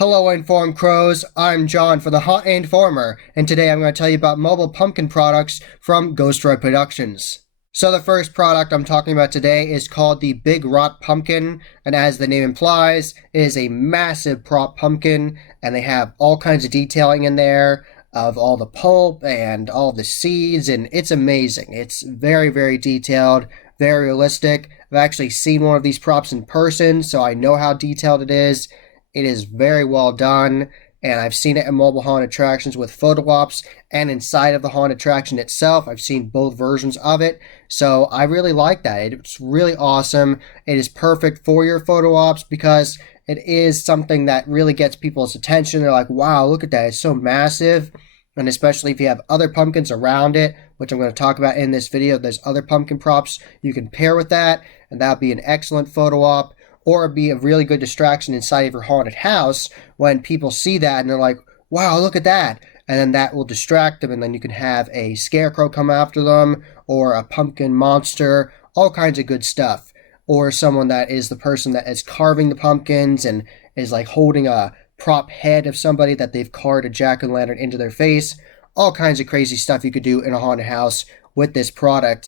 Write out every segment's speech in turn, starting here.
Hello, Informed Crows. I'm John for the Hot Informer, and today I'm going to tell you about mobile pumpkin products from Ghost Droid Productions. So the first product I'm talking about today is called the Big Rot Pumpkin, and as the name implies, it is a massive prop pumpkin, and they have all kinds of detailing in there of all the pulp and all the seeds, and it's amazing. It's very, very detailed, very realistic. I've actually seen one of these props in person, so I know how detailed it is. It is very well done, and I've seen it in mobile haunt attractions with photo ops and inside of the haunt attraction itself. I've seen both versions of it, so I really like that. It's really awesome. It is perfect for your photo ops because it is something that really gets people's attention. They're like, wow, look at that. It's so massive. And especially if you have other pumpkins around it, which I'm going to talk about in this video, there's other pumpkin props you can pair with that, and that would be an excellent photo op. Or be a really good distraction inside of your haunted house when people see that and they're like, wow, look at that. And then that will distract them, and then you can have a scarecrow come after them, or a pumpkin monster, all kinds of good stuff. Or someone that is the person that is carving the pumpkins and is like holding a prop head of somebody that they've carved a jack-o'-lantern into their face. All kinds of crazy stuff you could do in a haunted house with this product.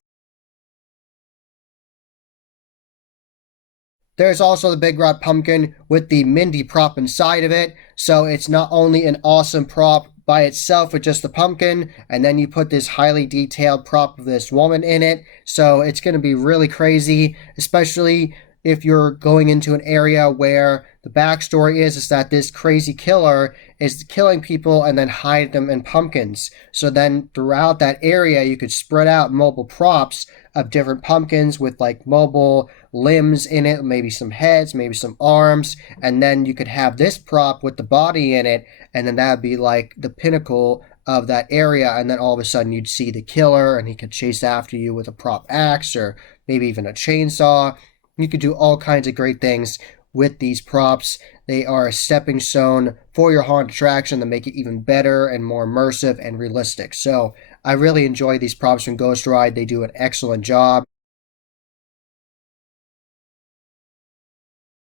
There's also the Big Rot Pumpkin with the Mindy prop inside of it, so it's not only an awesome prop by itself with just the pumpkin, and then you put this highly detailed prop of this woman in it, so it's going to be really crazy, especially if you're going into an area where the backstory is that this crazy killer is killing people and then hide them in pumpkins. So then throughout that area, you could spread out mobile props of different pumpkins with like mobile limbs in it, maybe some heads, maybe some arms, and then you could have this prop with the body in it, and then that would be like the pinnacle of that area, and then all of a sudden you'd see the killer and he could chase after you with a prop axe or maybe even a chainsaw. You could do all kinds of great things with these props. They are a stepping stone for your haunted attraction to make it even better and more immersive and realistic. So I really enjoy these props from Ghost Ride. They do an excellent job.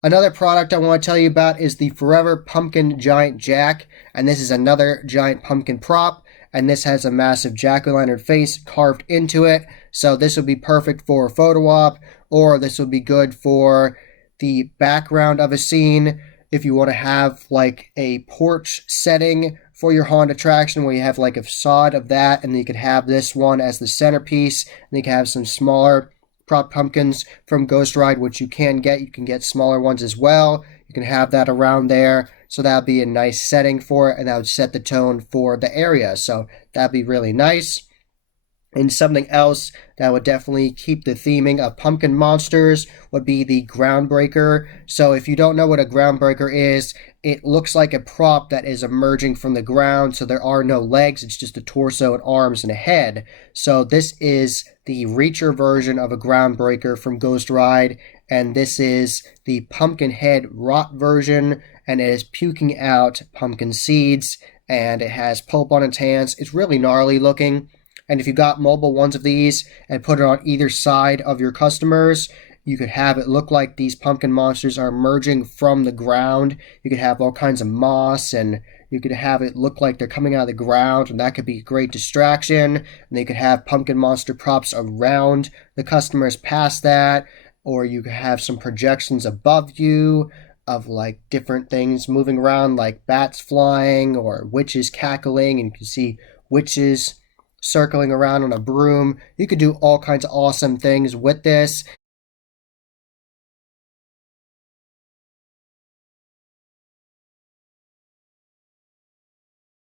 Another product I want to tell you about is the Forever Pumpkin Giant Jack, and this is another giant pumpkin prop, and this has a massive jack-o'-lantern face carved into it, so this would be perfect for a photo op, or this would be good for the background of a scene if you want to have like a porch setting for your haunted attraction where you have like a facade of that, and you could have this one as the centerpiece, and you can have some smaller prop pumpkins from Ghost Ride, which you can get. You can get smaller ones as well. You can have that around there. So that would be a nice setting for it, and that would set the tone for the area. So that'd be really nice. And something else that would definitely keep the theming of pumpkin monsters would be the Groundbreaker. So if you don't know what a Groundbreaker is, it looks like a prop that is emerging from the ground. So there are no legs. It's just a torso and arms and a head. So this is the Reacher version of a Groundbreaker from Ghost Ride. And this is the pumpkin head rot version. And it is puking out pumpkin seeds. And it has pulp on its hands. It's really gnarly looking. And if you got mobile ones of these and put it on either side of your customers, you could have it look like these pumpkin monsters are emerging from the ground. You could have all kinds of moss, and you could have it look like they're coming out of the ground, and that could be a great distraction. And they could have pumpkin monster props around the customers past that, or you could have some projections above you of like different things moving around, like bats flying or witches cackling, and you can see witches circling around on a broom. You could do all kinds of awesome things with this.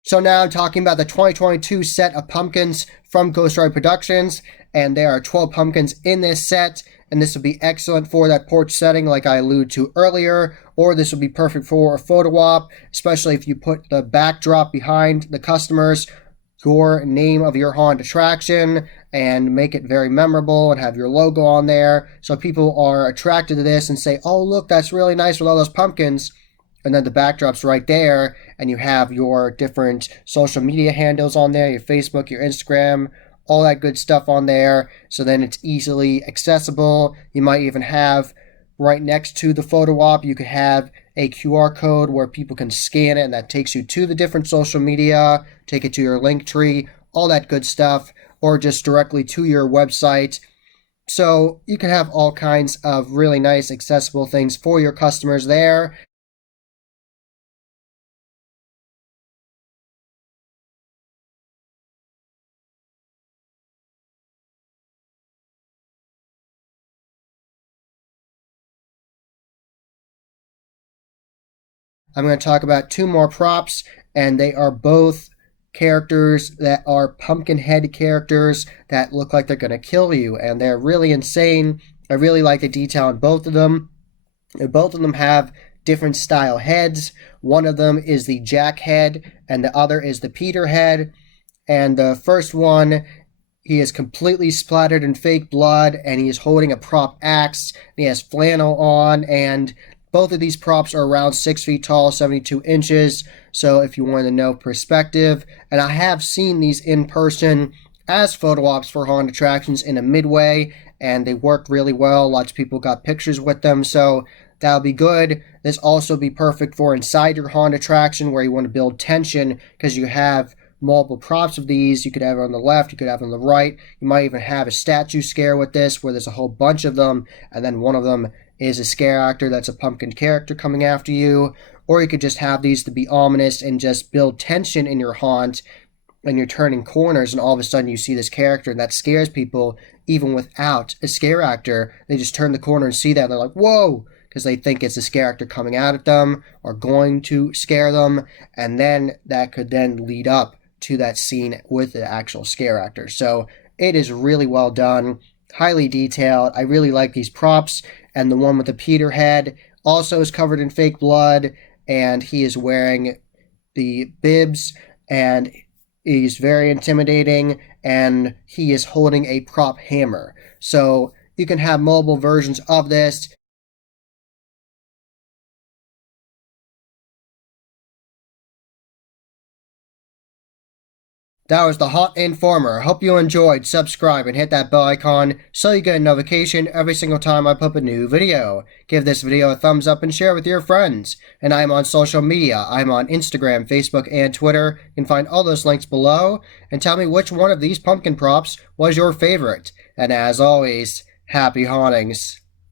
So now I'm talking about the 2022 set of pumpkins from Ghost Ride Productions, and there are 12 pumpkins in this set, and this would be excellent for that porch setting like I alluded to earlier, or this would be perfect for a photo op, especially if you put the backdrop behind the customers, your name of your haunted attraction, and make it very memorable and have your logo on there so people are attracted to this and say, oh look, that's really nice with all those pumpkins. And then the backdrop's right there, and you have your different social media handles on there, your Facebook, your Instagram, all that good stuff on there. So then it's easily accessible. You might even have right next to the photo op, you could have a QR code where people can scan it, and that takes you to the different social media, take it to your link tree, all that good stuff, or just directly to your website. So you can have all kinds of really nice, accessible things for your customers there. I'm going to talk about two more props, and they are both characters that are pumpkin head characters that look like they're going to kill you, and they're really insane. I really like the detail on both of them. Both of them have different style heads. One of them is the Jack head, and the other is the Peter head. And the first one, he is completely splattered in fake blood, and he is holding a prop axe. He has flannel on, and both of these props are around 6 feet tall, 72 inches. So if you want to know perspective, and I have seen these in person as photo ops for haunt attractions in a Midway, and they worked really well. Lots of people got pictures with them, so that'll be good. This also be perfect for inside your haunt attraction where you want to build tension, because you have multiple props of these. You could have it on the left, you could have it on the right. You might even have a statue scare with this where there's a whole bunch of them, and then one of them is a scare actor that's a pumpkin character coming after you. Or you could just have these to be ominous and just build tension in your haunt, and you're turning corners and all of a sudden you see this character and that scares people even without a scare actor. They just turn the corner and see that and they're like, whoa, because they think it's a scare actor coming out at them or going to scare them, and then that could then lead up to that scene with the actual scare actor. So it is really well done, highly detailed. I really like these props, and the one with the Peter head also is covered in fake blood, and he is wearing the bibs, and he's very intimidating, and he is holding a prop hammer. So you can have mobile versions of this. That was the Haunt Informer. Hope you enjoyed. Subscribe and hit that bell icon so you get a notification every single time I put up a new video. Give this video a thumbs up and share with your friends. And I'm on social media. I'm on Instagram, Facebook, and Twitter. You can find all those links below. And tell me which one of these pumpkin props was your favorite. And as always, happy hauntings.